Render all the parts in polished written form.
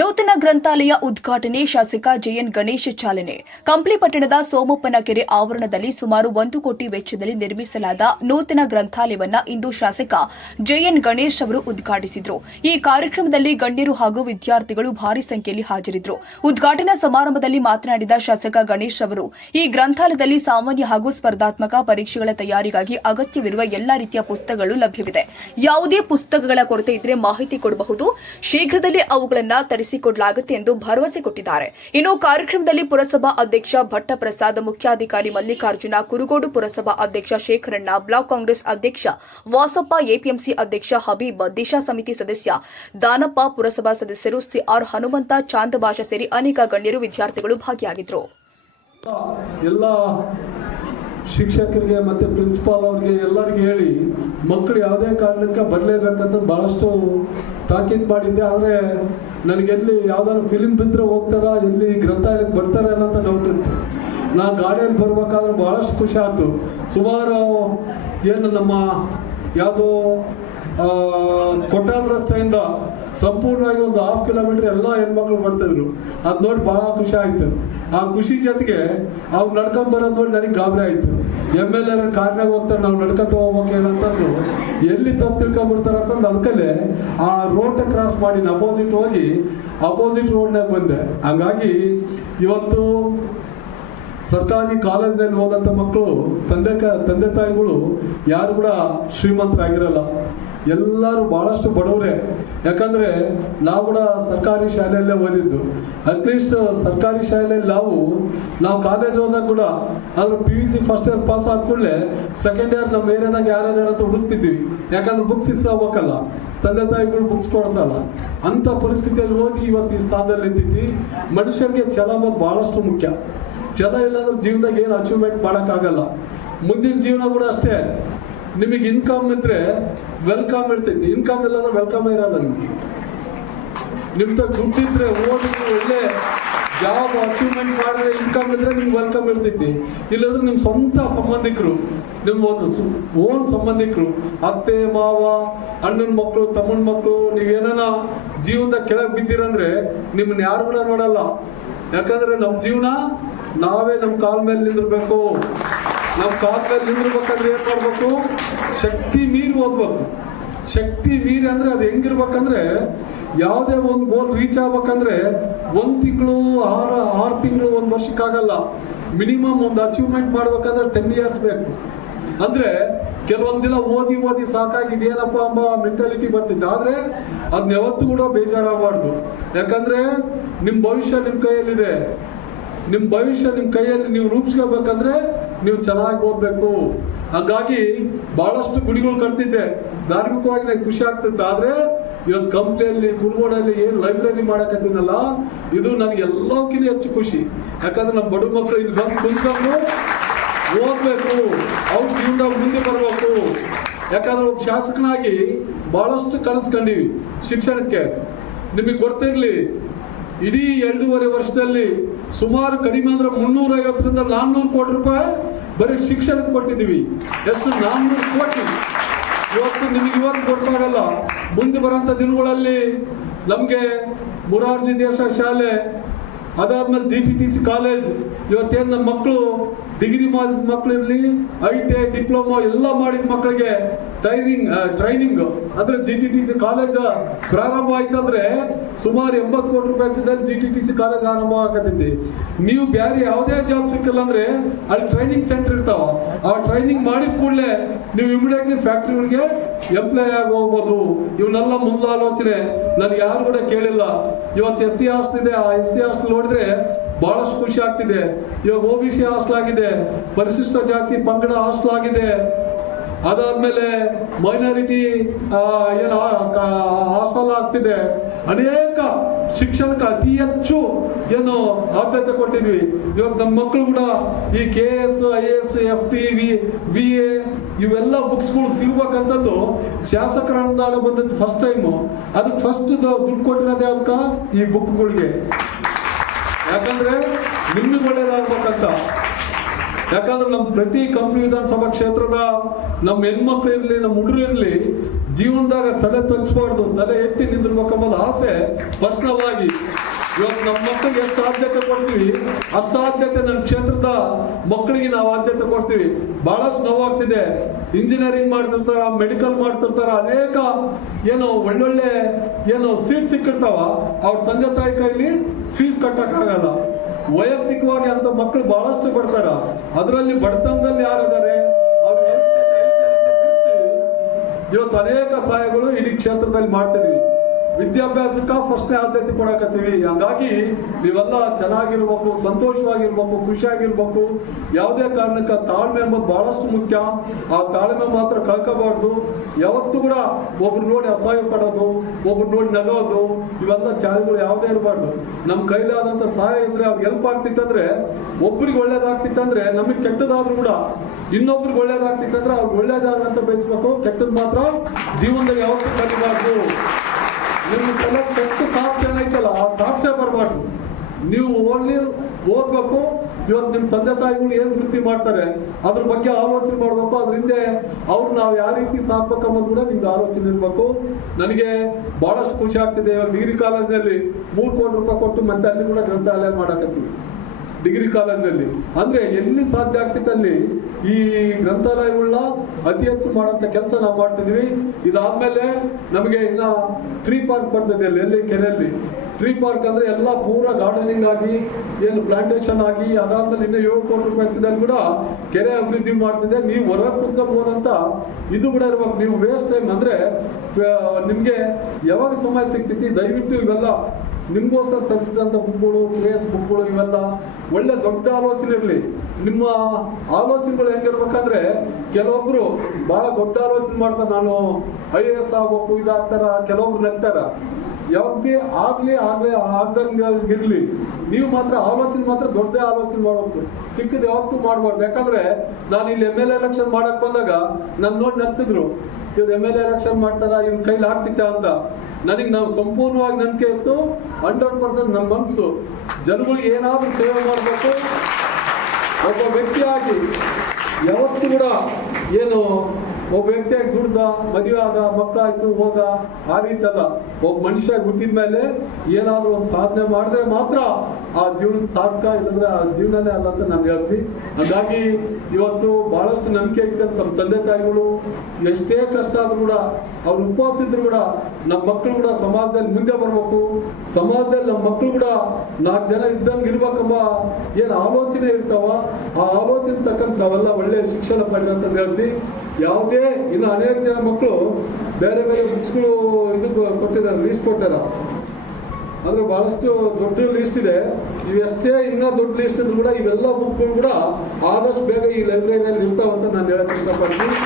ನೂತನ ಗ್ರಂಥಾಲಯ ಉದ್ಘಾಟನೆ ಶಾಸಕ ಜೆಎನ್ ಗಣೇಶ್ ಚಾಲನೆ. ಕಂಪ್ಲಿ ಪಟ್ಟಣದ ಸೋಮಪ್ಪನ ಕೆರೆ ಆವರಣದಲ್ಲಿ ಸುಮಾರು 1 ಕೋಟಿ ವೆಚ್ಚದಲ್ಲಿ ನಿರ್ಮಿಸಲಾದ ನೂತನ ಗ್ರಂಥಾಲಯವನ್ನು ಇಂದು ಶಾಸಕ ಜೆಎನ್ ಗಣೇಶ್ ಅವರು ಉದ್ಘಾಟಿಸಿದರು. ಈ ಕಾರ್ಯಕ್ರಮದಲ್ಲಿ ಗಣ್ಯರು ಹಾಗೂ ವಿದ್ಯಾರ್ಥಿಗಳು ಭಾರಿ ಸಂಖ್ಯೆಯಲ್ಲಿ ಹಾಜರಿದ್ದರು. ಉದ್ಘಾಟನಾ ಸಮಾರಂಭದಲ್ಲಿ ಮಾತನಾಡಿದ ಶಾಸಕ ಗಣೇಶ್ ಅವರು, ಈ ಗ್ರಂಥಾಲಯದಲ್ಲಿ ಸಾಮಾನ್ಯ ಹಾಗೂ ಸ್ಪರ್ಧಾತ್ಮಕ ಪರೀಕ್ಷೆಗಳ ತಯಾರಿಗಾಗಿ ಅಗತ್ಯವಿರುವ ಎಲ್ಲಾ ರೀತಿಯ ಪುಸ್ತಕಗಳು ಲಭ್ಯವಿದೆ. ಯಾವುದೇ ಪುಸ್ತಕಗಳ ಕೊರತೆ ಇದ್ದರೆ ಮಾಹಿತಿ ಕೊಡಬಹುದು. ಶೀಘ್ರದಲ್ಲೇ ಅವುಗಳನ್ನು ಕೊಡಲಾಗುತ್ತೆ ಎಂದು ಭರವಸೆ ಕೊಟ್ಟಿದ್ದಾರೆ. ಇನ್ನು ಕಾರ್ಯಕ್ರಮದಲ್ಲಿ ಪುರಸಭಾ ಅಧ್ಯಕ್ಷ ಭಟ್ಟಪ್ರಸಾದ್, ಮುಖ್ಯಾಧಿಕಾರಿ ಮಲ್ಲಿಕಾರ್ಜುನ, ಕುರುಗೋಡು ಪುರಸಭಾ ಅಧ್ಯಕ್ಷ ಶೇಖರಣ್ಣ, ಬ್ಲಾಕ್ ಕಾಂಗ್ರೆಸ್ ಅಧ್ಯಕ್ಷ ವಾಸಪ್ಪ, ಎಪಿಎಂಸಿ ಅಧ್ಯಕ್ಷ ಹಬೀಬ್, ದಿಶಾ ಸಮಿತಿ ಸದಸ್ಯ ದಾನಪ್ಪ, ಪುರಸಭಾ ಸದಸ್ಯರು ಸಿಆರ್ ಹನುಮಂತ, ಚಾಂದಭಾಷ ಸೇರಿ ಅನೇಕ ಗಣ್ಯರು, ವಿದ್ಯಾರ್ಥಿಗಳು ಭಾಗಿಯಾಗಿದ್ದರು. ಶಿಕ್ಷಕರಿಗೆ ಮತ್ತು ಪ್ರಿನ್ಸಿಪಾಲ್ ಅವರಿಗೆ ಎಲ್ಲರಿಗೂ ಹೇಳಿ ಮಕ್ಕಳು ಯಾವುದೇ ಕಾರಣಕ್ಕೆ ಬರಲೇಬೇಕಂತ ಭಾಳಷ್ಟು ತಾಕೀತು ಮಾಡಿದ್ದೆ. ಆದರೆ ನನಗೆಲ್ಲಿ ಯಾವುದಾದ್ರು ಫಿಲಿಮ್ ಬಿದ್ದರೆ ಹೋಗ್ತಾರಾ, ಎಲ್ಲಿ ಗ್ರಂಥಾಲಯಕ್ಕೆ ಬರ್ತಾರೆ ಅನ್ನೋಂಥ ಡೌಟ್ ಇತ್ತು. ನಾನು ಗಾಡಿಯಲ್ಲಿ ಬರ್ಬೇಕಾದ್ರೆ ಭಾಳಷ್ಟು ಖುಷಿ ಆಯಿತು. ಸುಮಾರು ಏನು ನಮ್ಮ ಯಾವುದೋ ಕೊಟ್ಟಾದ ರಸ್ತೆಯಿಂದ ಸಂಪೂರ್ಣವಾಗಿ ಒಂದು 1/2 ಕಿಲೋಮೀಟರ್ ಎಲ್ಲ ಹೆಣ್ಮಕ್ಳು ಬರ್ತಿದ್ರು. ಅದು ನೋಡಿ ಭಾಳ ಖುಷಿ ಆಯ್ತು. ಆ ಖುಷಿ ಜೊತೆಗೆ ಅವ್ರು ನಡ್ಕೊಂಬರೋದು ನೋಡಿ ನನಗೆ ಗಾಬರಿ ಆಯ್ತು. MLA ಕಾರ್ನಾಗ ಹೋಗ್ತಾರೆ, ನಾವು ನಡ್ಕೊಂತ ಹೋಗ್ಬೇಕು ಹೇಳಂತಂದು ಎಲ್ಲಿ ತಪ್ಪು ತಿಳ್ಕೊಂಡ್ಬಿಡ್ತಾರೆ ಅಂತಂದು ಅದಕ್ಕಲ್ಲೇ ಆ ರೋಡ್ ಕ್ರಾಸ್ ಮಾಡಿ ಅಪೋಸಿಟ್ ಹೋಗಿ ಅಪೋಸಿಟ್ ರೋಡ್ನಾಗ ಬಂದೆ. ಹಂಗಾಗಿ ಇವತ್ತು ಸರ್ಕಾರಿ ಕಾಲೇಜ್ನಲ್ಲಿ ಓದಂಥ ಮಕ್ಕಳು ತಂದೆ ತಾಯಿಗಳು ಯಾರು ಕೂಡ ಶ್ರೀಮಂತರಾಗಿರಲ್ಲ, ಎಲ್ಲರೂ ಭಾಳಷ್ಟು ಬಡವರೇ. ಯಾಕಂದರೆ ನಾವು ಕೂಡ ಸರ್ಕಾರಿ ಶಾಲೆಯಲ್ಲೇ ಓದಿದ್ದು. ಅಟ್ಲೀಸ್ಟ್ ಸರ್ಕಾರಿ ಶಾಲೆಯಲ್ಲಿ ನಾವು ಕಾಲೇಜ್ ಹೋದಾಗ ಕೂಡ ಆದರೂ PUC ಫಸ್ಟ್ ಇಯರ್ ಪಾಸ್ ಆದ ಕೂಡಲೇ ಸೆಕೆಂಡ್ ಇಯರ್ ನಮ್ಮ ಏರಿಯಾದಾಗ ಯಾರ್ಯಾರು ಅಂತ ಹುಡುಕ್ತಿದ್ವಿ. ಯಾಕಂದ್ರೆ ಬುಕ್ಸ್ ಇಸ್ಕೋಬೇಕಲ್ಲ, ತಂದೆ ತಾಯಿಗಳು ಬುಕ್ಸ್ ಕೊಡಿಸಲ್ಲ. ಅಂಥ ಪರಿಸ್ಥಿತಿಯಲ್ಲಿ ಓದಿ ಇವತ್ತು ಈ ಸ್ಥಾನದಲ್ಲಿ ನಿಂತಿದ್ವಿ. ಮನುಷ್ಯನಿಗೆ ಛಲ ಮತ್ತು ಭಾಳಷ್ಟು ಮುಖ್ಯ. ಛಲ ಇಲ್ಲಾಂದ್ರೆ ಜೀವನದಾಗ ಏನು ಅಚೀವ್ಮೆಂಟ್ ಮಾಡೋಕ್ಕಾಗಲ್ಲ. ಮುಂದಿನ ಜೀವನ ಕೂಡ ಅಷ್ಟೇ. ನಿಮಗೆ ಇನ್ಕಮ್ ಇದ್ರೆ ವೆಲ್ಕಮ್ ಇರ್ತೈತಿ, ಇನ್ಕಮ್ ಇಲ್ಲಾಂದ್ರೆ ವೆಲ್ಕಮ್ ಇರಲ್ಲ. ನಿಮ್ಗೆ ದುಡ್ಡಿದ್ರೆ ಓದಿ ಒಳ್ಳೆ ಜಾಬ್ ಅಚೀವ್ಮೆಂಟ್ ಮಾಡಿದ್ರೆ ಇನ್ಕಮ್ ಇದ್ರೆ ನಿಮ್ಗೆ ವೆಲ್ಕಮ್ ಇರ್ತೈತಿ. ಇಲ್ಲಾಂದ್ರೆ ನಿಮ್ಮ ಸ್ವಂತ ಸಂಬಂಧಿಕರು, ನಿಮ್ಮ ಓನ್ ಸಂಬಂಧಿಕರು, ಅತ್ತೆ ಮಾವ, ಅಣ್ಣನ ಮಕ್ಕಳು, ತಮ್ಮನ ಮಕ್ಕಳು, ನೀವೇನ ಜೀವನದಾಗ ಕೆಳಗೆ ಬಿದ್ದಿರಂದ್ರೆ ನಿಮ್ಮನ್ನ ಯಾರು ಕೂಡ ನೋಡಲ್ಲ. ಯಾಕಂದ್ರೆ ನಮ್ಮ ಜೀವನ ನಾವೇ ನಮ್ಮ ಕಾಲ ಮೇಲೆ ನಿಂದಿರ್ಬೇಕು. ನಮ್ಮ ಕಾಲ ಮೇಲೆ ನಿಂದಿರ್ಬೇಕಂದ್ರೆ ಏನ್ ಮಾಡ್ಬೇಕು? ಶಕ್ತಿ ಮೀರಿ ಓದ್ಬೇಕು. ಶಕ್ತಿ ಮೀರಿ ಅಂದ್ರೆ ಅದು ಹೆಂಗಿರ್ಬೇಕಂದ್ರೆ, ಯಾವುದೇ ಒಂದು ಗೋಲ್ ರೀಚ್ ಆಗ್ಬೇಕಂದ್ರೆ 1 ತಿಂಗಳು 6 ತಿಂಗಳು 1 ವರ್ಷಕ್ಕಾಗಲ್ಲ. ಮಿನಿಮಮ್ ಒಂದು ಅಚೀವ್ಮೆಂಟ್ ಮಾಡ್ಬೇಕಂದ್ರೆ 10 ಇಯರ್ಸ್ ಬೇಕು. ಅಂದ್ರೆ ಕೆಲವೊಂದ್ ದಿನ ಓದಿ ಸಾಕಾಗಿದೆಯೇನಪ್ಪ ಎಂಬ ಮೆಂಟಾಲಿಟಿ ಬರ್ತಿತ್ತು. ಆದ್ರೆ ಅದನ್ನ ಯಾವತ್ತೂ ಕೂಡ ಬೇಜಾರಾಗಬಾರ್ದು. ಯಾಕಂದ್ರೆ ನಿಮ್ಮ ಭವಿಷ್ಯ ನಿಮ್ಮ ಕೈಯಲ್ಲಿದೆ. ನಿಮ್ಮ ಭವಿಷ್ಯ ನಿಮ್ಮ ಕೈಯಲ್ಲಿ ನೀವು ರೂಪಿಸ್ಕೋಬೇಕಂದ್ರೆ ನೀವು ಚೆನ್ನಾಗಿ ಓದ್ಬೇಕು. ಹಾಗಾಗಿ ಬಹಳಷ್ಟು ಗುಡಿಗಳು ಕಟ್ತಿದ್ದೆ, ಧಾರ್ಮಿಕವಾಗಿ ನನಗೆ ಖುಷಿ ಆಗ್ತಿತ್ತು. ಆದ್ರೆ ಇವತ್ತು ಕಂಪ್ನಿಯಲ್ಲಿ ಕುರುಗೋಡಲ್ಲಿ ಏನು ಲೈಬ್ರರಿ ಮಾಡಕತ್ತೀನಲ್ಲ, ಇದು ನನಗೆ ಎಲ್ಲಕ್ಕಿಂತ ಹೆಚ್ಚು ಖುಷಿ. ಯಾಕಂದ್ರೆ ನಮ್ಮ ಬಡ ಮಕ್ಕಳು ಇಲ್ಲಿ ಬಂದು ಕುಂತ್ಕೊಂಡು ಓದ್ಬೇಕು, ಅವ್ರ ಜೀವನ ಮುಂದೆ ಬರಬೇಕು. ಯಾಕಂದ್ರೆ ಒಬ್ಬ ಶಾಸಕನಾಗಿ ಬಹಳಷ್ಟು ಕನಸ್ಕೊಂಡಿವಿ ಶಿಕ್ಷಣಕ್ಕೆ. ನಿಮಗೆ ಗೊತ್ತಿರ್ಲಿ, ಇಡೀ 2.5 ವರ್ಷದಲ್ಲಿ ಸುಮಾರು ಕಡಿಮೆ ಅಂದ್ರೆ 350ರಿಂದ 400 ಕೋಟಿ ರೂಪಾಯಿ ಬರೀ ಶಿಕ್ಷಣಕ್ಕೆ ಕೊಟ್ಟಿದ್ದೀವಿ. ಎಷ್ಟು? 400 ಕೋಟಿ. ಇವತ್ತು ನಿಮಗೆ ಇವತ್ತು ಗೊತ್ತಾಗಲ್ಲ, ಮುಂದೆ ಬರೋಂಥ ದಿನಗಳಲ್ಲಿ ನಮಗೆ ಮೊರಾರ್ಜಿ ದೇಸಾಯಿ ಶಾಲೆ, ಅದಾದ್ಮೇಲೆ GTTC ಕಾಲೇಜ್, ಇವತ್ತೇನು ನಮ್ಮ ಮಕ್ಕಳು ಡಿಗ್ರಿ ಮಾಡಿದ ಮಕ್ಕಳಿರಲಿ, ITI ಡಿಪ್ಲೊಮಾ ಎಲ್ಲ ಮಾಡಿದ ಮಕ್ಕಳಿಗೆ ಟ್ರೈನಿಂಗ್ ಅಂದ್ರೆ GTTC ಕಾಲೇಜ್ ಪ್ರಾರಂಭ ಆಯ್ತಂದ್ರೆ ಸುಮಾರು 80 ಕೋಟಿ ರೂಪಾಯಿ ವೆಚ್ಚದಲ್ಲಿ GTTC ಕಾಲೇಜ್ ಆರಂಭ ಆಗತೈತಿ. ನೀವು ಬೇರೆ ಯಾವುದೇ ಜಾಬ್ ಸಿಕ್ಕಿಲ್ಲ ಅಂದ್ರೆ ಅಲ್ಲಿ ಟ್ರೈನಿಂಗ್ ಸೆಂಟರ್ ಇರ್ತಾವ. ಆ ಟ್ರೈನಿಂಗ್ ಮಾಡಿದ ಕೂಡಲೇ ನೀವು ಇಮಿಡಿಯೇಟ್ಲಿ ಫ್ಯಾಕ್ಟ್ರಿಗಳಿಗೆ ಎಂಪ್ಲಾಯ್ ಆಗಿ ಹೋಗ್ಬೋದು. ಇವನ್ನೆಲ್ಲ ಮುಂದೆ ಆಲೋಚನೆ ನಾನು ಯಾರು ಕೂಡ ಕೇಳಿಲ್ಲ. ಇವತ್ತು SC ಹಾಸ್ಟೆಲ್ ಇದೆ, ಆ SC ಹಾಸ್ಟೆಲ್ ನೋಡಿದ್ರೆ ಬಹಳಷ್ಟು ಖುಷಿ ಆಗ್ತಿದೆ. ಇವಾಗ OBC ಹಾಸ್ಟೆಲ್ ಆಗಿದೆ, ಪರಿಶಿಷ್ಟ ಜಾತಿ ಪಂಗಡ ಹಾಸ್ಟೆಲ್ ಆಗಿದೆ. ಅದಾದ್ಮೇಲೆ ಮೈನಾರಿಟಿ ಏನು ಹಾಸ್ಟೆಲ್ ಆಗ್ತಿದೆ. ಅನೇಕ ಶಿಕ್ಷಣಕ್ಕೆ ಅತಿ ಹೆಚ್ಚು ಏನು ಆದ್ಯತೆ ಕೊಟ್ಟಿದ್ವಿ. ಇವಾಗ ನಮ್ಮ ಮಕ್ಕಳು ಕೂಡ ಈ KS, IAS, FT, VA ಇವೆಲ್ಲ ಬುಕ್ಸ್ಗಳು ಸಿಗ್ಬೇಕಂತದ್ದು ಶಾಸಕರ ಅನುದಾನ ಬಂದದ್ದು ಫಸ್ಟ್ ಟೈಮು. ಅದಕ್ಕೆ ಫಸ್ಟ್ ದುಡ್ಡು ಕೊಟ್ಟಿರೋದು ಯಾವ್ದಕ್ಕ? ಈ ಬುಕ್ಗಳಿಗೆ. ಯಾಕಂದ್ರೆ ನಿಮ್ಗೆ ಒಳ್ಳೇದಾಗ್ಬೇಕಂತ. ಯಾಕಂದ್ರೆ ನಮ್ಮ ಪ್ರತಿ ಕಂಪ್ಲಿ ವಿಧಾನಸಭಾ ಕ್ಷೇತ್ರದ ನಮ್ಮ ಹೆಣ್ಮಕ್ಳು ಇರಲಿ, ನಮ್ಮ ಹುಡುಗರು ಇರಲಿ, ಜೀವನದಾಗ ತಲೆ ತಗ್ಸ್ಬಾರ್ದು, ತಲೆ ಎತ್ತಿ ನಿಂದಿರ್ಬೇಕಂಬುದು ಆಸೆ ಪರ್ಸನಲ್ ಆಗಿ. ಇವತ್ತು ನಮ್ಮ ಮಕ್ಕಳಿಗೆ ಎಷ್ಟು ಆದ್ಯತೆ ಕೊಡ್ತೀವಿ ಅಷ್ಟು ಆದ್ಯತೆ ನನ್ನ ಕ್ಷೇತ್ರದ ಮಕ್ಕಳಿಗೆ ನಾವು ಆದ್ಯತೆ ಕೊಡ್ತೀವಿ. ಬಹಳಷ್ಟು ನೋವಾಗ್ತಿದೆ. ಇಂಜಿನಿಯರಿಂಗ್ ಮಾಡ್ತಿರ್ತಾರ, ಮೆಡಿಕಲ್ ಮಾಡ್ತಿರ್ತಾರ, ಅನೇಕ ಏನು ಒಳ್ಳೊಳ್ಳೆ ಸೀಟ್ ಸಿಕ್ಕಿರ್ತಾವ, ಅವ್ರ ತಂದೆ ತಾಯಿ ಕೈಲಿ ಫೀಸ್ ಕಟ್ಟಕ್ಕಾಗಲ್ಲ. ವೈಯಕ್ತಿಕವಾಗಿ ಅಂತ ಮಕ್ಕಳು ಬಹಳಷ್ಟು ಬರ್ತಾರ. ಅದರಲ್ಲಿ ಬಡತನದಲ್ಲಿ ಯಾರಿದ್ದಾರೆ ಇವತ್ತು ಅನೇಕ ಸಹಾಯಗಳು ಇಡೀ ಕ್ಷೇತ್ರದಲ್ಲಿ ಮಾಡ್ತಿದ್ವಿ. ವಿದ್ಯಾಭ್ಯಾಸಕ್ಕೆ ಫಸ್ಟ್ನೇ ಆದ್ಯತೆ ಕೊಡಕತ್ತೀವಿ. ಹಂಗಾಗಿ ನೀವೆಲ್ಲ ಚೆನ್ನಾಗಿರ್ಬೇಕು, ಸಂತೋಷವಾಗಿರ್ಬೇಕು, ಖುಷಿಯಾಗಿರ್ಬೇಕು. ಯಾವುದೇ ಕಾರಣಕ್ಕೆ ತಾಳ್ಮೆ ಎಂಬುದು ಬಹಳಷ್ಟು ಮುಖ್ಯ. ಆ ತಾಳ್ಮೆ ಮಾತ್ರ ಕಳ್ಕೋಬಾರ್ದು. ಯಾವತ್ತೂ ಕೂಡ ಒಬ್ರು ನೋಡಿ ಅಸಹಾಯ ಪಡೋದು, ಒಬ್ರು ನೋಡಿ ನಗೋದು, ಇವೆಲ್ಲ ಚಾಳಿಗಳು ಯಾವುದೇ ಇರಬಾರ್ದು. ನಮ್ಮ ಕೈಲಾದಂಥ ಸಹಾಯ ಇದ್ರೆ ಅವ್ರಿಗೆ ಹೆಲ್ಪ್ ಆಗ್ತಿತ್ತಂದ್ರೆ, ಒಬ್ರಿಗೆ ಒಳ್ಳೇದಾಗ್ತಿತ್ತಂದ್ರೆ ನಮಗೆ ಕೆಟ್ಟದಾದ್ರೂ ಕೂಡ ಇನ್ನೊಬ್ರಿಗೆ ಒಳ್ಳೇದಾಗ್ತಿತ್ತಂದ್ರೆ ಅವ್ರಿಗೆ ಒಳ್ಳೇದಾಗಂತ ಬಯಸ್ಬೇಕು. ಕೆಟ್ಟದ್ ಮಾತ್ರ ಜೀವನದಲ್ಲಿ ಯಾವತ್ತೂ ಕಲಿಬಾರ್ದು. ನಿಮ್ಮ ತಲೆ ಕೆಟ್ಟ ಥಾಟ್ಸ್ ಏನೈತಲ್ಲ, ಆ ಥಾಟ್ಸೇ ಬರಬಾರ್ದು. ನೀವು ಓದ್ಬೇಕು. ಇವತ್ತು ನಿಮ್ಮ ತಂದೆ ತಾಯಿಗಳು ಏನು ವೃತ್ತಿ ಮಾಡ್ತಾರೆ ಅದ್ರ ಬಗ್ಗೆ ಆಲೋಚನೆ ಮಾಡ್ಬೇಕು. ಅದ್ರ ಹಿಂದೆ ಅವ್ರು ನಾವು ಯಾವ ರೀತಿ ಸಾಕ್ಬೇಕು ಅನ್ನೋದು ಕೂಡ ನಿಮ್ಗೆ ಆಲೋಚನೆ ಇರ್ಬೇಕು. ನನಗೆ ಬಹಳಷ್ಟು ಖುಷಿ ಆಗ್ತಿದೆ. ಇವಾಗ ಡಿಗ್ರಿ ಕಾಲೇಜ್ನಲ್ಲಿ 3 ಕೋಟಿ ರೂಪಾಯಿ ಕೊಟ್ಟು ಮತ್ತೆ ಅಲ್ಲಿ ಕೂಡ ಗ್ರಂಥಾಲಯ ಮಾಡಕತ್ತೀವಿ. ಡಿಗ್ರಿ ಕಾಲೇಜ್ನಲ್ಲಿ ಅಂದ್ರೆ ಎಲ್ಲಿ ಸಾಧ್ಯ ಆಗ್ತಿತ್ತು ಅಲ್ಲಿ ಈ ಗ್ರಂಥಾಲಯಗಳನ್ನ ಅತಿ ಹೆಚ್ಚು ಮಾಡೋಂಥ ಕೆಲಸ ನಾವು ಮಾಡ್ತಿದ್ವಿ. ಇದಾದ್ಮೇಲೆ ನಮಗೆ ಇನ್ನ ಟ್ರೀ ಪಾರ್ಕ್ ಬರ್ತದೆ ಎಲ್ಲಿ ಕೆರೆಯಲ್ಲಿ. ಟ್ರೀ ಪಾರ್ಕ್ ಅಂದ್ರೆ ಎಲ್ಲ ಪೂರ ಗಾರ್ಡನಿಂಗ್ ಆಗಿ ಏನು ಪ್ಲಾಂಟೇಶನ್ ಆಗಿ, ಅದಾದ್ಮೇಲೆ ಇನ್ನು 7 ಕೋಟಿ ರೂಪಾಯಿ ವೆಚ್ಚದಲ್ಲಿ ಕೂಡ ಕೆರೆ ಅಭಿವೃದ್ಧಿ ಮಾಡ್ತಿದೆ. ನೀವು ಹೊರಗೆ ಕುತ್ಕೋಬಹುದಂತ ಇದು ಕೂಡ ಇರ್ಬೇಕು. ನೀವು ವೇಸ್ಟ್ ಟೈಮ್ ಅಂದ್ರೆ ನಿಮ್ಗೆ ಯಾವಾಗ ಸಮಯ ಸಿಗ್ತೈತಿ ದಯವಿಟ್ಟು ಇವೆಲ್ಲ ನಿಮ್ಗೋಸ್ಕರ ತರಿಸಿದಂಥ ಬುಕ್ಗಳು, ಕೇಸ್ ಬುಕ್ಗಳು, ಇವೆಲ್ಲ ಒಳ್ಳೆ ದೊಡ್ಡ ಆಲೋಚನೆ ಇರಲಿ. ನಿಮ್ಮ ಆಲೋಚನೆಗಳು ಹೆಂಗಿರ್ಬೇಕಂದ್ರೆ ಕೆಲವೊಬ್ರು ಬಹಳ ದೊಡ್ಡ ಆಲೋಚನೆ ಮಾಡ್ತಾರೆ. ನಾನು IAS ಆಗ್ಬೇಕು, ಇದಾಗ್ತಾರ. ಕೆಲವೊಬ್ರು ನಗ್ತಾರ. ಯಾವತ್ತೇ ಆಗ್ದಂಗೆ ಇರ್ಲಿ. ನೀವು ಮಾತ್ರ ಆಲೋಚನೆ ಮಾತ್ರ ದೊಡ್ಡದೇ ಆಲೋಚನೆ ಮಾಡಬೇಕು, ಚಿಕ್ಕದು ಯಾವತ್ತೂ ಮಾಡಬಾರ್ದು. ಯಾಕಂದ್ರೆ ನಾನು ಇಲ್ಲಿ MLA ಎಲೆಕ್ಷನ್ ಮಾಡಕ್ ಬಂದಾಗ ನಾನು ನೋಡಿ ನಗ್ತಿದ್ರು, ಇವ್ರು MLA ಎಲೆಕ್ಷನ್ ಮಾಡ್ತಾರ, ಇವ್ನ ಕೈಲಿ ಆಗ್ತಿತ್ತ ಅಂತ. ನನಗೆ ನಾವು ಸಂಪೂರ್ಣವಾಗಿ ನಂಬಿಕೆ ಇತ್ತು. 100% ನನ್ನ ಮನಸ್ಸು ಜನಗಳಿಗೆ ಏನಾದ್ರೂ ಸೇವೆ ಮಾಡಬೇಕು. ಒಬ್ಬ ವ್ಯಕ್ತಿಯಾಗಿ ಯಾವತ್ತೂ ಕೂಡ ಏನು ಒಬ್ಬ ವ್ಯಕ್ತಿಯಾಗಿ ದುಡ್ದ, ಮದುವೆ ಆದ, ಮಕ್ಕಳಾಯ್ತು, ಹೋದ, ಆ ರೀತಿ ಅಲ್ಲ. ಒಬ್ಬ ಮನುಷ್ಯ ಹುಟ್ಟಿದ ಮೇಲೆ ಏನಾದ್ರೂ ಒಂದು ಸಾಧನೆ ಮಾಡಿದ್ರೆ ಮಾತ್ರ ಆ ಜೀವನಕ್ಕೆ ಸಾರ್ಥಕ, ಇಲ್ಲಂದ್ರೆ ಆ ಜೀವನನೇ ಅಲ್ಲ ಅಂತ ನಾನು ಹೇಳ್ತೀನಿ. ಹಾಗಾಗಿ ಇವತ್ತು ಬಹಳಷ್ಟು ನಂಬಿಕೆ ಇದೆ. ನಮ್ಮ ತಂದೆ ತಾಯಿಗಳು ಎಷ್ಟೇ ಕಷ್ಟ ಆದ್ರೂ ಕೂಡ ಅವ್ರು ಉಪವಾಸ ಇದ್ರು ಕೂಡ ನಮ್ಮ ಮಕ್ಕಳು ಕೂಡ ಸಮಾಜದಲ್ಲಿ ಮುಂದೆ ಬರ್ಬೇಕು. ಸಮಾಜದಲ್ಲಿ ನಮ್ಮ ಮಕ್ಕಳು ಕೂಡ 4 ಜನ ಇದ್ದಂಗೆ ಇರ್ಬೇಕಂಬ ಏನು ಆಲೋಚನೆ ಇರ್ತಾವ, ಆ ಆಲೋಚನೆ ತಕ್ಕಂತ ನಾವೆಲ್ಲ ಒಳ್ಳೆ ಶಿಕ್ಷಣ ಪಡೆದ ಅಂತ ಹೇಳ್ತೀವಿ. ಯಾವುದೇ ಇನ್ನು ಅನೇಕ ಜನ ಮಕ್ಕಳು ಬೇರೆ ಬೇರೆ ಬುಕ್ಸ್ಗಳು ಇದು ಕೊಟ್ಟಿದ್ದಾರೆ, ಲೀಸ್ಟ್ ಕೊಟ್ಟಾರ. ಅಂದ್ರೆ ಬಹಳಷ್ಟು ದೊಡ್ಡ ಲಿಸ್ಟ್ ಇದೆ. ಇವೆಷ್ಟೇ ಇನ್ನೂ ದೊಡ್ಡ ಲಿಸ್ಟ್ ಇದ್ರು ಕೂಡ ಇವೆಲ್ಲ ಬುಕ್ಗಳು ಕೂಡ ಆದಷ್ಟು ಬೇಗ ಈ ಲೈಬ್ರರಿಯಲ್ಲಿ ಇರ್ತಾವಂತ ನಾನು ಹೇಳಕ್ ಇಷ್ಟಪಡ್ತೀನಿ.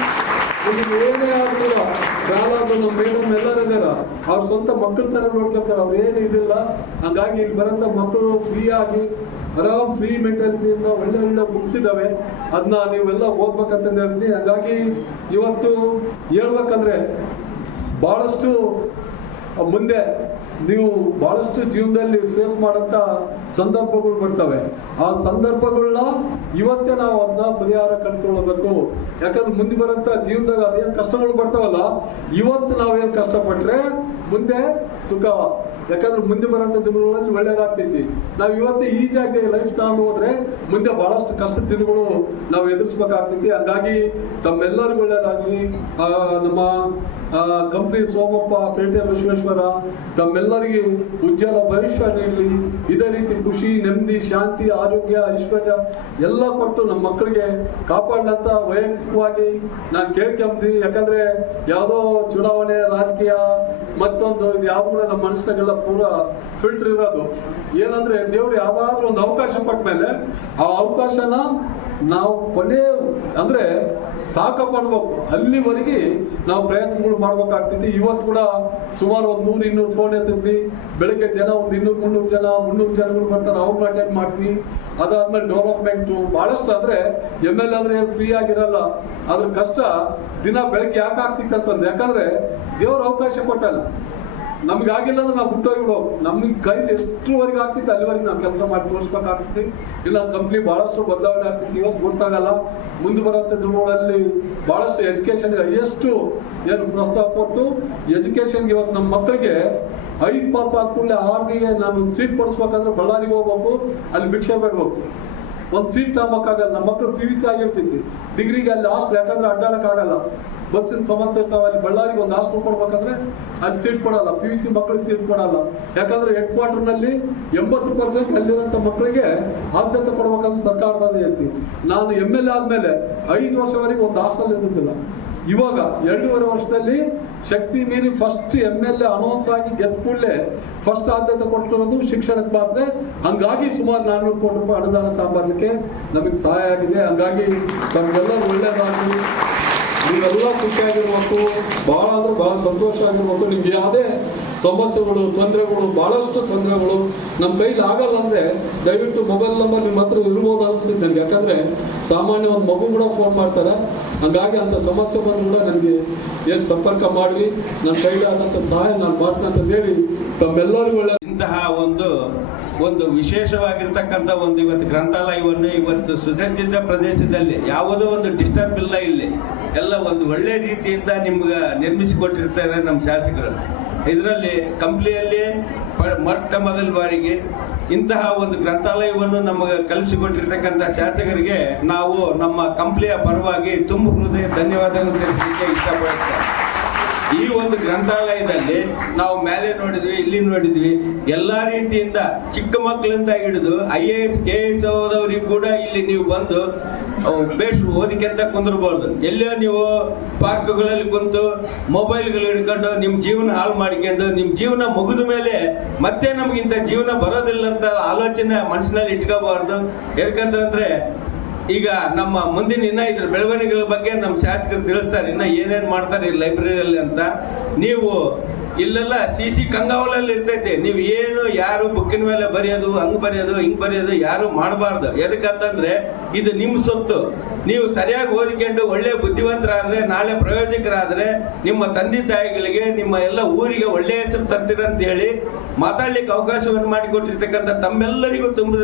ನಿಮ್ಗೆ ಏನೇ ಆದ್ರೂ ಕೂಡ ಯಾರಾದ್ರೂ ನಮ್ಮ ಮೇಡಮ್ ಎಲ್ಲರೂ ಇದಾರ, ಅವ್ರ ಸ್ವಂತ ಮಕ್ಕಳ ತರ ನೋಡ್ಕೊಂತಾರೆ. ಅವ್ರು ಏನು ಇದಿಲ್ಲ. ಹಂಗಾಗಿ ಇಲ್ಲಿ ಬರೋಂಥ ಮಕ್ಕಳು ಫ್ರೀ ಆಗಿ ಆರಾಮ್ ಫ್ರೀ ಮೆಂಟಾಲಿಟಿಯಿಂದ ಒಳ್ಳೆ ಒಳ್ಳೆ ಬುಕ್ಸ್ ಇದಾವೆ. ಅದನ್ನ ನೀವೆಲ್ಲ ಓದ್ಬೇಕಂತ ಹೇಳ್ತೀನಿ. ಹಾಗಾಗಿ ಇವತ್ತು ಹೇಳ್ಬೇಕಂದ್ರೆ ಬಹಳಷ್ಟು ಮುಂದೆ ನೀವು ಬಹಳಷ್ಟು ಜೀವನದಲ್ಲಿ ಫೇಸ್ ಮಾಡೋಂಥ ಸಂದರ್ಭಗಳು ಬರ್ತವೆ. ಆ ಸಂದರ್ಭಗಳನ್ನ ಇವತ್ತೇ ನಾವು ಅದನ್ನ ಪರಿಹಾರ ಕಂಡುಕೊಳ್ಬೇಕು. ಯಾಕಂದ್ರೆ ಮುಂದೆ ಬರೋಂಥ ಜೀವನದಾಗ ಅದೇನು ಕಷ್ಟಗಳು ಬರ್ತಾವಲ್ಲ, ಇವತ್ತು ನಾವೇನು ಕಷ್ಟಪಟ್ರೆ ಮುಂದೆ ಸುಖ. ಯಾಕಂದ್ರೆ ಮುಂದೆ ಬರೋಂಥ ದಿನಗಳಲ್ಲಿ ಒಳ್ಳೇದಾಗ್ತೈತಿ. ನಾವು ಇವತ್ತು ಈಜಿಯಾಗಿ ಲೈಫ್ ತಗೊಂಡು ಹೋದ್ರೆ ಮುಂದೆ ಬಹಳಷ್ಟು ಕಷ್ಟದ ದಿನಗಳು ನಾವು ಎದುರಿಸ್ಬೇಕಾಗ್ತೈತಿ. ಹಾಗಾಗಿ ತಮ್ಮೆಲ್ಲರಿಗೂ ಒಳ್ಳೇದಾಗ್ಲಿ. ನಮ್ಮ ಕಂಪ್ನಿ ಸೋಮಪ್ಪ, ಪೇಟೆ ವಿಶ್ವೇಶ್ವರ ತಮ್ಮೆಲ್ಲರಿಗೆ ಉಜ್ವಲ ಭವಿಷ್ಯ ನೀಡಲಿ. ಇದೇ ರೀತಿ ಖುಷಿ, ನೆಮ್ಮದಿ, ಶಾಂತಿ, ಆರೋಗ್ಯ, ಐಶ್ವರ್ಯ ಎಲ್ಲ ಕೊಟ್ಟು ನಮ್ಮ ಮಕ್ಕಳಿಗೆ ಕಾಪಾಡಲಂತ ವೈಯಕ್ತಿಕವಾಗಿ ನಾನು ಕೇಳ್ಕೊಂಬಿ. ಯಾಕಂದ್ರೆ ಯಾವುದೋ ಚುನಾವಣೆ, ರಾಜಕೀಯ, ಮತ್ತೊಂದು ಇದು ಯಾವ್ದು ಕೂಡ ನಮ್ಮ ಮನಸ್ಸಿನಾಗೆಲ್ಲ ಪೂರಾ ಫಿಲ್ಟರ್ ಇರೋದು. ಏನಂದ್ರೆ ದೇವ್ರು ಯಾವ್ದಾದ್ರು ಒಂದು ಅವಕಾಶ ಕೊಟ್ಟ ಮೇಲೆ ಆ ಅವಕಾಶನ ನಾವು ಕೊನೆ ಅಂದ್ರೆ ಸಾಕಪ್ಪ ಅನ್ಬೇಕು, ಅಲ್ಲಿವರೆಗೆ ನಾವು ಪ್ರಯತ್ನಗಳು ಮಾಡ್ಬೇಕಾಗ್ತೈತಿ. ಇವತ್ತು ಕೂಡ ಸುಮಾರು ಒಂದು 100-200 ಫೋನ್ ಎತ್ತಿದ್ವಿ. ಬೆಳಗ್ಗೆ ಜನ ಒಂದು 200-300 ಜನ 300 ಜನಗಳು ಬರ್ತಾರೆ, ಅವ್ರನ್ನ ಅಟೆಂಡ್ ಮಾಡ್ತೀವಿ. ಅದಾದ್ಮೇಲೆ ಡೆವಲಪ್ಮೆಂಟು ಬಹಳಷ್ಟು. ಅಂದ್ರೆ MLA ಅಂದ್ರೆ ಫ್ರೀ ಆಗಿರಲ್ಲ, ಅದ್ರ ಕಷ್ಟ ದಿನ ಬೆಳಗ್ಗೆ ಯಾಕೆ ಆಗ್ತಿತ್ತಂತಂದು. ಯಾಕಂದ್ರೆ ದೇವ್ರ ಅವಕಾಶ ಕೊಟ್ಟಲ್ಲ. ನಮ್ಗೆ ಆಗಿಲ್ಲ ಅಂದ್ರೆ ನಾವು ಬಿಟ್ಟೋಗಿಬಿಡೋ. ನಮ್ಗೆ ಕೈಲಿ ಎಷ್ಟುವರೆಗೆ ಆಗ್ತಿತ್ತು ಅಲ್ಲಿವರೆಗೆ ನಾವು ಕೆಲಸ ಮಾಡಿ ತೋರಿಸ್ಬೇಕಾಗ್ತದೆ. ಇಲ್ಲ ಕಂಪ್ನಿ ಬಹಳಷ್ಟು ಬದಲಾವಣೆ ಆಗ್ತಿತ್ತು, ಇವಾಗ ಗೊತ್ತಾಗಲ್ಲ. ಮುಂದೆ ಬರುವಂಥ ದಿನಗಳಲ್ಲಿ ಬಹಳಷ್ಟು ಎಜುಕೇಶನ್ ಎಷ್ಟು ಏನು ಪ್ರೋತ್ಸಾಹ ಕೊಟ್ಟು ಎಜುಕೇಶನ್ಗೆ ಇವತ್ತು ನಮ್ಮ ಮಕ್ಕಳಿಗೆ 5 ಪಾಸ್ ಆದ ಕೂಡಲೇ 6ಗೆ ನಾನು ಒಂದು ಸೀಟ್ ಕೊಡಿಸ್ಬೇಕಂದ್ರೆ ಬಳ್ಳಾರಿಗೆ ಹೋಗ್ಬೇಕು, ಅಲ್ಲಿ ಭಿಕ್ಷೆ ಬೇಡಬೇಕು, ಒಂದು ಸೀಟ್ ತಗೋಬೇಕಾಗಲ್ಲ. ನಮ್ಮ ಮಕ್ಕಳು PUC ಆಗಿರ್ತೈತಿ, ಡಿಗ್ರಿಗೆ ಅಲ್ಲಿ ಹಾಸ್ಟೆಲ್, ಯಾಕಂದ್ರೆ ಅಡ್ಡಾಡಕ್ಕಾಗಲ್ಲ, ಬಸ್ಸಿನ ಸಮಸ್ಯೆ ಇರ್ತಾವ. ಅಲ್ಲಿ ಬಳ್ಳಾರಿಗೆ ಒಂದು ಹಾಸ್ಟೆಲ್ ಕೊಡ್ಬೇಕಂದ್ರೆ ಅಲ್ಲಿ ಸೀಟ್ ಕೊಡಲ್ಲ, PUC ಮಕ್ಕಳಿಗೆ ಸೀಟ್ ಕೊಡಲ್ಲ. ಯಾಕಂದ್ರೆ ಹೆಡ್ ಕ್ವಾರ್ಟರ್ನಲ್ಲಿ 80% ಅಲ್ಲಿರೋಂಥ ಮಕ್ಕಳಿಗೆ ಆದ್ಯತೆ ಕೊಡ್ಬೇಕಂದ್ರೆ ಸರ್ಕಾರದಲ್ಲಿ ಐತಿ. ನಾನು MLA ಆದ್ಮೇಲೆ 5 ವರ್ಷವರೆಗೆ ಒಂದು ಹಾಸ್ಟೆಲ್ ಇರುತ್ತಿಲ್ಲ. ಇವಾಗ 2.5 ವರ್ಷದಲ್ಲಿ ಶಕ್ತಿ ಮೀರಿ ಫಸ್ಟ್ MLA ಅನೌನ್ಸ್ ಆಗಿ ಗೆದ್ದ ಕೂಡಲೇ ಫಸ್ಟ್ ಆದ್ಯತೆ ಕೊಟ್ಟಿರೋದು ಶಿಕ್ಷಣಕ್ಕೆ ಮಾತ್ರ. ಹಂಗಾಗಿ ಸುಮಾರು 400 ಕೋಟಿ ರೂಪಾಯಿ ಅನುದಾನ ತಗೊಂಬರ್ಲಿಕ್ಕೆ ನಮಗೆ ಸಹಾಯ ಆಗಿದೆ. ಹಂಗಾಗಿ ನಮಗೆಲ್ಲರೂ ಒಳ್ಳೇದಾಗಲಿ, ನೀವೆಲ್ಲ ಖುಷಿಯಾಗಿರ್ಬೇಕು, ಭಾಳ ಅಂದ್ರೆ ಭಾಳ ಸಂತೋಷ ಆಗಿರ್ಬೇಕು. ನಿಮ್ಗೆ ಯಾವುದೇ ಸಮಸ್ಯೆಗಳು, ತೊಂದರೆಗಳು, ಭಾಳಷ್ಟು ತೊಂದರೆಗಳು ನಮ್ಮ ಕೈಲಿ ಆಗಲ್ಲ ಅಂದರೆ ದಯವಿಟ್ಟು ಮೊಬೈಲ್ ನಂಬರ್ ನಿಮ್ಮ ಹತ್ರ ಇರ್ಬೋದು ಅನಿಸ್ತಿದ್ದು ನನಗೆ. ಯಾಕಂದರೆ ಸಾಮಾನ್ಯ ಒಂದು ಮಗು ಕೂಡ ಫೋನ್ ಮಾಡ್ತಾರೆ. ಹಂಗಾಗಿ ಅಂಥ ಸಮಸ್ಯೆ ಬಂದು ಕೂಡ ನನಗೆ ಏನು ಸಂಪರ್ಕ ಮಾಡಿರಿ, ನನ್ನ ಕೈಲಾದಂಥ ಸಹಾಯ ನಾನು ಮಾಡ್ತೀನಿ ಅಂತ ಹೇಳಿ ತಮ್ಮೆಲ್ಲರಿಗೂ ಒಳ್ಳೆ ಇಂತಹ ಒಂದು ವಿಶೇಷವಾಗಿರ್ತಕ್ಕಂಥ ಒಂದು ಇವತ್ತು ಗ್ರಂಥಾಲಯವನ್ನು ಇವತ್ತು ಸುಸಜ್ಜಿತ ಪ್ರದೇಶದಲ್ಲಿ ಯಾವುದೋ ಒಂದು ಡಿಸ್ಟರ್ಬ್ ಇಲ್ಲ. ಇಲ್ಲಿ ಎಲ್ಲ ಒಂದು ಒಳ್ಳೆ ರೀತಿಯಿಂದ ನಿಮ್ಗೆ ನಿರ್ಮಿಸಿಕೊಟ್ಟಿರ್ತಾರೆ ನಮ್ಮ ಶಾಸಕರು. ಇದರಲ್ಲಿ ಕಂಪ್ಲಿಯಲ್ಲಿ ಮೊಟ್ಟ ಮೊದಲ ಬಾರಿಗೆ ಇಂತಹ ಒಂದು ಗ್ರಂಥಾಲಯವನ್ನು ನಮಗೆ ಕಲಿಸಿಕೊಟ್ಟಿರ್ತಕ್ಕಂಥ ಶಾಸಕರಿಗೆ ನಾವು ನಮ್ಮ ಕಂಪ್ಲಿಯ ಪರವಾಗಿ ತುಂಬ ಹೃದಯ ಧನ್ಯವಾದಗಳನ್ನು ತಿಳಿಸಲಿಕ್ಕೆ ಇಷ್ಟಪಡುತ್ತೇವೆ. ಈ ಒಂದು ಗ್ರಂಥಾಲಯದಲ್ಲಿ ನಾವು ಮೇಲೆ ನೋಡಿದ್ವಿ, ಇಲ್ಲಿ ನೋಡಿದ್ವಿ, ಎಲ್ಲಾ ರೀತಿಯಿಂದ ಚಿಕ್ಕ ಮಕ್ಕಳಿಂದ ಹಿಡಿದು IAS KS ಓದವ್ರಿಗೆ ಕೂಡ ಇಲ್ಲಿ ನೀವು ಬಂದು ಬೇಸ್ ಓದಿಕೆಂತ ಕುಂದಿರ್ಬೋದು. ಎಲ್ಲೋ ನೀವು ಪಾರ್ಕ್ಗಳಲ್ಲಿ ಕುಂತು ಮೊಬೈಲ್ಗಳು ಹಿಡ್ಕೊಂಡು ನಿಮ್ಮ ಜೀವನ ಹಾಳು ಮಾಡಿಕೊಂಡು ನಿಮ್ಮ ಜೀವನ ಮುಗಿದ ಮೇಲೆ ಮತ್ತೆ ನಮಗಿಂತ ಜೀವನ ಬರೋದಿಲ್ಲ ಅಂತ ಆಲೋಚನೆ ಮನಸ್ಸಿನಲ್ಲಿ ಇಟ್ಕೋಬಾರ್ದು. ಯಾಕಂತಂದ್ರೆ ಈಗ ನಮ್ಮ ಮುಂದಿನ ಇನ್ನ ಇದ್ರ ಬೆಳವಣಿಗೆಗಳ ಬಗ್ಗೆ ನಮ್ಮ ಶಾಸಕರು ತಿಳಿಸ್ತಾರೆ, ಇನ್ನ ಏನೇನ್ ಮಾಡ್ತಾರೆ ಈ ಲೈಬ್ರರಿಯಲ್ಲಿ ಅಂತ. ನೀವು ಇಲ್ಲೆಲ್ಲ CC ಕಂಗಾವಲಲ್ಲಿ ಇರ್ತೈತೆ. ನೀವು ಏನು ಯಾರು ಬುಕ್ಕಿನ ಮೇಲೆ ಬರೆಯೋದು, ಹಂಗ್ ಬರೆಯೋದು, ಹಿಂಗ್ ಬರೆಯೋದು ಯಾರು ಮಾಡಬಾರ್ದು. ಎದಕ್ಕಂತಂದ್ರೆ ಇದು ನಿಮ್ಮ ಸೊತ್ತು. ನೀವು ಸರಿಯಾಗಿ ಓದಿಕೊಂಡು ಒಳ್ಳೆ ಬುದ್ಧಿವಂತರಾದ್ರೆ, ನಾಳೆ ಪ್ರಯೋಜಕರಾದ್ರೆ ನಿಮ್ಮ ತಂದೆ ತಾಯಿಗಳಿಗೆ, ನಿಮ್ಮ ಎಲ್ಲ ಊರಿಗೆ ಒಳ್ಳೆಯ ಹೆಸರು ತರ್ತೀರಂತ ಹೇಳಿ ಮಾತಾಡ್ಲಿಕ್ಕೆ ಅವಕಾಶವನ್ನು ಮಾಡಿಕೊಟ್ಟಿರ್ತಕ್ಕಂಥ ತಮ್ಮೆಲ್ಲರಿಗೂ ತುಂಬ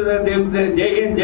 ಜೈ ಹಿಂದ್.